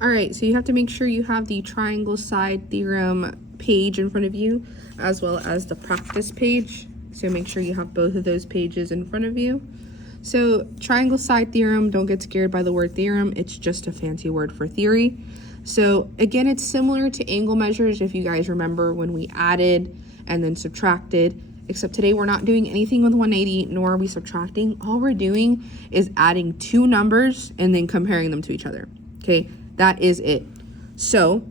All right, so you have to make sure you have the triangle side theorem page in front of you, as well as the practice page. So make sure you have both of those pages in front of you. So triangle side theorem, don't get scared by the word theorem. It's just a fancy word for theory. So again, it's similar to angle measures if you guys remember when we added and then subtracted, except today we're not doing anything with 180, nor are we subtracting. All we're doing is adding two numbers and then comparing them to each other. Okay, that is it. So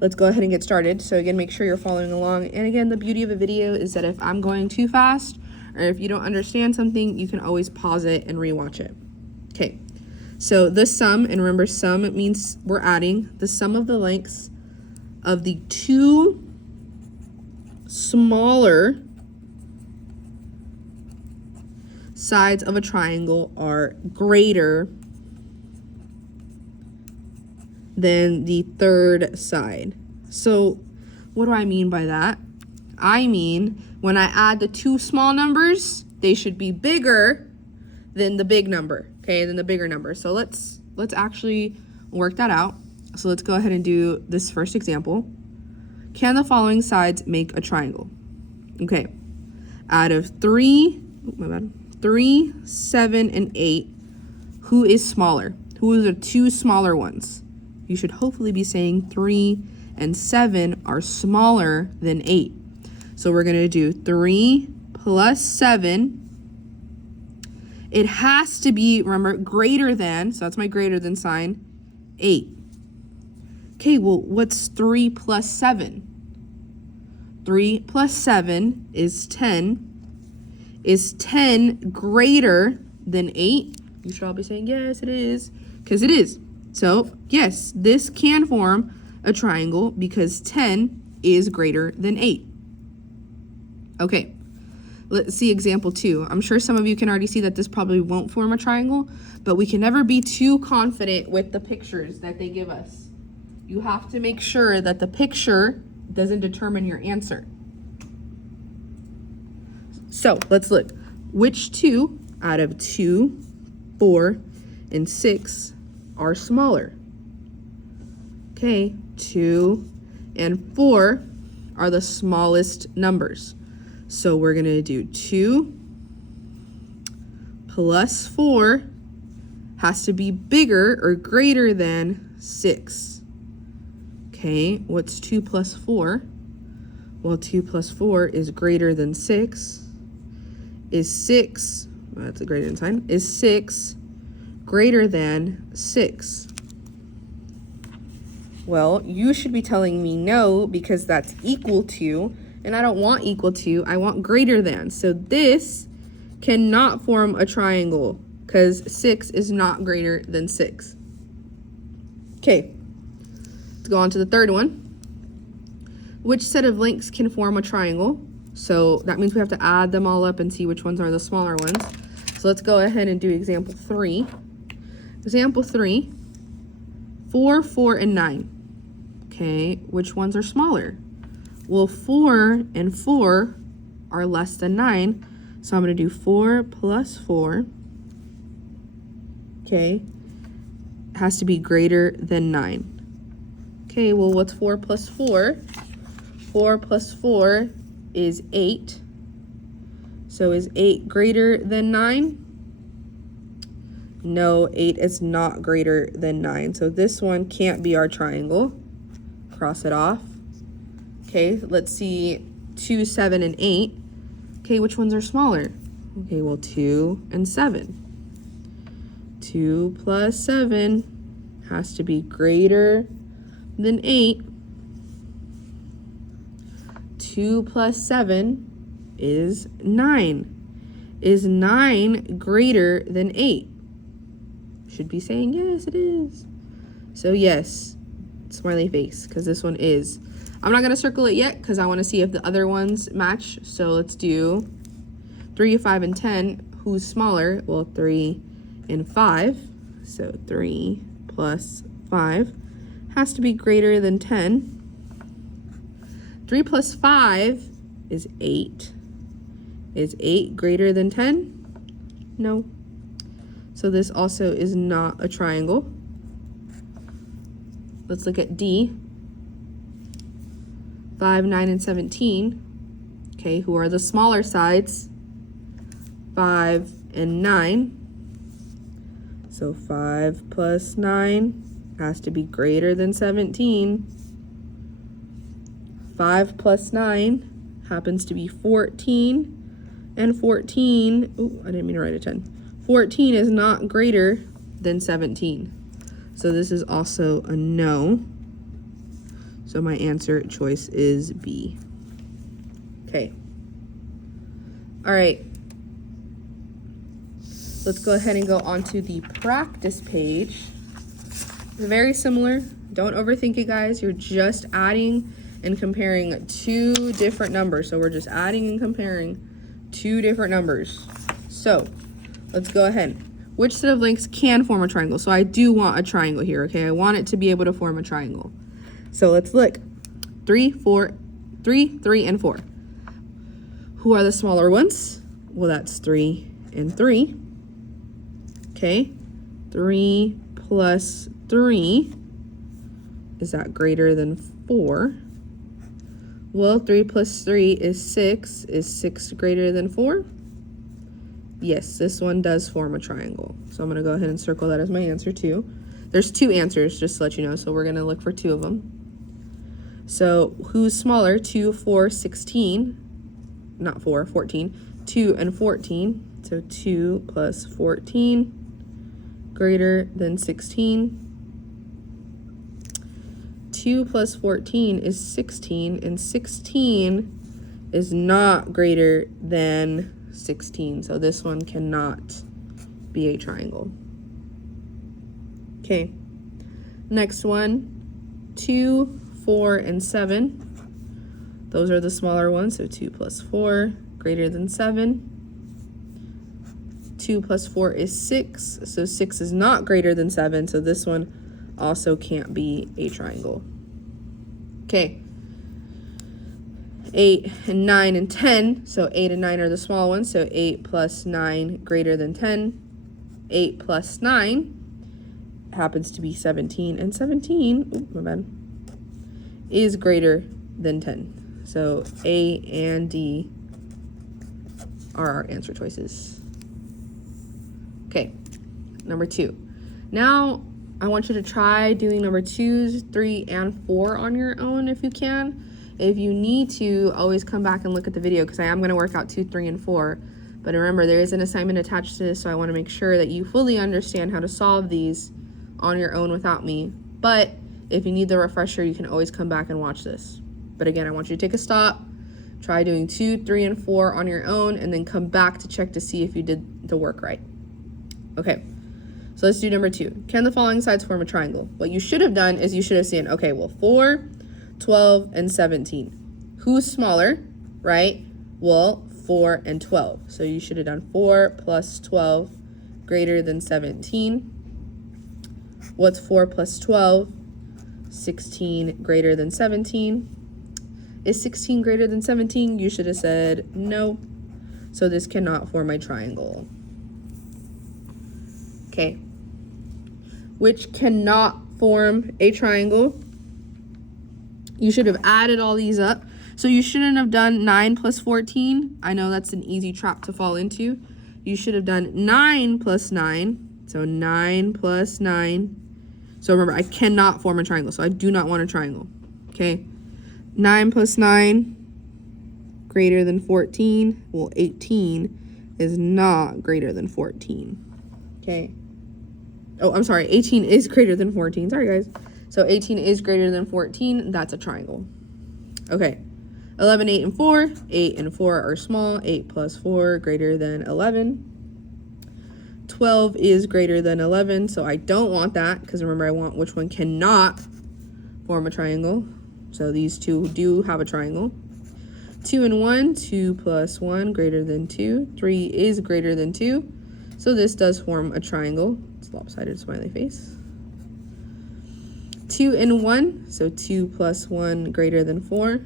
let's go ahead and get started. So again, make sure you're following along. And again, the beauty of a video is that if I'm going too fast or if you don't understand something, you can always pause it and rewatch it. Okay, so the sum, and remember sum, it means we're adding the sum of the lengths of the two smaller sides of a triangle are greater than the third side. So what do I mean by that? I mean, when I add the two small numbers, they should be bigger than the big number, okay, than the bigger number. So let's actually work that out. So let's go ahead and do this first example. Can the following sides make a triangle? Okay, out of 3, 7, and 8, who is smaller? Who are the two smaller ones? You should hopefully be saying 3 and 7 are smaller than 8. So we're going to do 3 plus 7. It has to be, remember, greater than, so that's my greater than sign, 8. Okay, well, what's 3 plus 7? 3 plus 7 is 10. Is 10 greater than 8? You should all be saying, yes, it is, because it is. So, yes, this can form a triangle because 10 is greater than 8. Okay, let's see example 2. I'm sure some of you can already see that this probably won't form a triangle, but we can never be too confident with the pictures that they give us. You have to make sure that the picture doesn't determine your answer. So let's look. Which two out of 2, 4, and 6 are smaller? Okay, 2 and 4 are the smallest numbers. So we're gonna do 2 plus 4 has to be bigger or greater than 6. Okay, what's 2 plus 4? Well, 2 plus 4 is greater than 6. Is 6, well, that's a greater than sign, is 6 greater than 6? Well, you should be telling me no, because that's equal to, and I don't want equal to, I want greater than. So this cannot form a triangle because 6 is not greater than 6. Okay, let's go on to the third one. Which set of lengths can form a triangle? So that means we have to add them all up and see which ones are the smaller ones. So let's go ahead and do example 3. Example 3, 4, 4, and 9. Okay, which ones are smaller? Well, 4 and 4 are less than 9. So I'm going to do 4 plus 4. Okay, it has to be greater than 9. Okay, well, what's 4 plus 4? 4 plus 4 is 8. So is 8 greater than 9? No, 8 is not greater than 9. So this one can't be our triangle. Cross it off. Okay, let's see 2, 7, and 8. Okay, which ones are smaller? Okay, well, 2 and 7. 2 plus 7 has to be greater than 8. 2 plus 7 is 9. Is 9 greater than 8? Should be saying, yes, it is. So yes, smiley face, because this one is. I'm not going to circle it yet because I want to see if the other ones match. So let's do 3, 5, and 10. Who's smaller? Well, 3 and 5. So 3 plus 5 has to be greater than 10. 3 plus 5 is 8. Is 8 greater than 10? No. So this also is not a triangle. let's look at D. 5, 9, and 17. Okay, who are the smaller sides? 5 and 9. So 5 plus 9 has to be greater than 17. 5 plus 9 happens to be 14. And 14, oh, I didn't mean to write a 10. 14 is not greater than 17. So this is also a no. So my answer choice is B. Okay. All right. Let's go ahead and go on to the practice page. Very similar. Don't overthink it, guys. You're just adding and comparing two different numbers. So we're just adding and comparing two different numbers. So let's go ahead. Which set of lengths can form a triangle? So I do want a triangle here, okay? I want it to be able to form a triangle. So let's look. 3, 4, 3, 3, and 4. Who are the smaller ones? Well, that's 3 and 3. Okay. 3 plus 3. Is that greater than 4? Well, 3 plus 3 is 6. Is 6 greater than 4? Yes, this one does form a triangle. So I'm going to go ahead and circle that as my answer too. There's two answers, just to let you know. So we're going to look for two of them. So who's smaller? 2, 4, 16. Not 4, 14. 2 and 14. So 2 plus 14 greater than 16. 2 plus 14 is 16, and 16 is not greater than 16. So this one cannot be a triangle. Okay. Next one, 2, 4, and 7. Those are the smaller ones. So 2 plus 4 greater than 7. 2 plus 4 is 6. So 6 is not greater than 7. So this one also can't be a triangle. Okay. 8 and 9 and 10. So 8 and 9 are the small ones. So 8 plus 9 greater than 10. 8 plus 9 happens to be 17. And 17, oops, my bad, is greater than 10. So A and D are our answer choices. Okay, number 2. Now I want you to try doing number 2, 3, and 4 on your own if you can. If you need to, always come back and look at the video because I am going to work out 2, 3, and 4. But remember, there is an assignment attached to this, so I want to make sure that you fully understand how to solve these on your own without me. But if you need the refresher, you can always come back and watch this. But again, I want you to take a stop, try doing 2, 3, and 4 on your own, and then come back to check to see if you did the work right. Okay, so let's do number 2. Can the following sides form a triangle? What you should have done is you should have seen, okay, well, 4, 12, and 17. Who's smaller, right? Well, 4 and 12. So you should have done 4 plus 12 greater than 17. What's 4 plus 12? 16 greater than 17. Is 16 greater than 17? You should have said no. So this cannot form a triangle. Okay. Which cannot form a triangle? You should have added all these up. So you shouldn't have done 9 plus 14. I know that's an easy trap to fall into. You should have done 9 plus 9. So 9 plus 9. So remember, I cannot form a triangle. So I do not want a triangle. Okay. 9 plus 9 greater than 14. Well, 18 is not greater than 14. Okay. Oh, I'm sorry. 18 is greater than 14. Sorry, guys. So 18 is greater than 14. That's a triangle. Okay. 11, 8, and 4. 8 and 4 are small. 8 plus 4 greater than 11. 12 is greater than 11. So I don't want that because remember, I want which one cannot form a triangle. So these two do have a triangle. 2 and 1. 2 plus 1 greater than 2. 3 is greater than 2. So this does form a triangle. It's lopsided smiley face. 2 and 1. So 2 plus 1 greater than 4.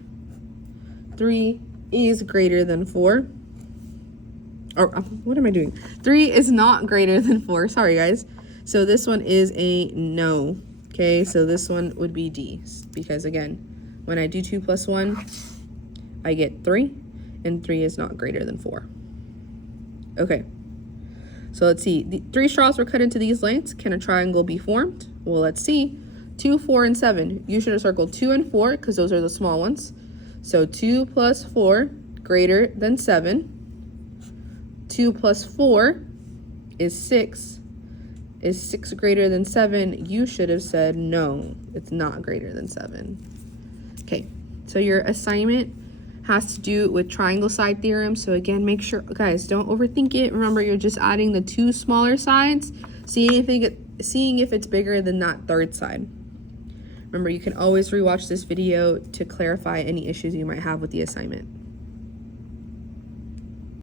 3 is greater than 4. Or what am I doing? 3 is not greater than 4. Sorry, guys. So this one is a no. Okay. Okay, so this one would be D, because again, when I do 2 plus 1, I get 3, and 3 is not greater than 4. Okay, so let's see. The 3 straws were cut into these lengths. Can a triangle be formed? Well, let's see. 2, 4, and 7. You should have circled 2 and 4 because those are the small ones. So 2 plus 4 greater than 7. 2 plus 4 is 6. Is 6 greater than 7? You should have said no, it's not greater than 7. Okay, so your assignment has to do with triangle side theorem. So again, make sure, guys, don't overthink it. Remember, you're just adding the 2 smaller sides, seeing if it's bigger than that third side. Remember, you can always rewatch this video to clarify any issues you might have with the assignment.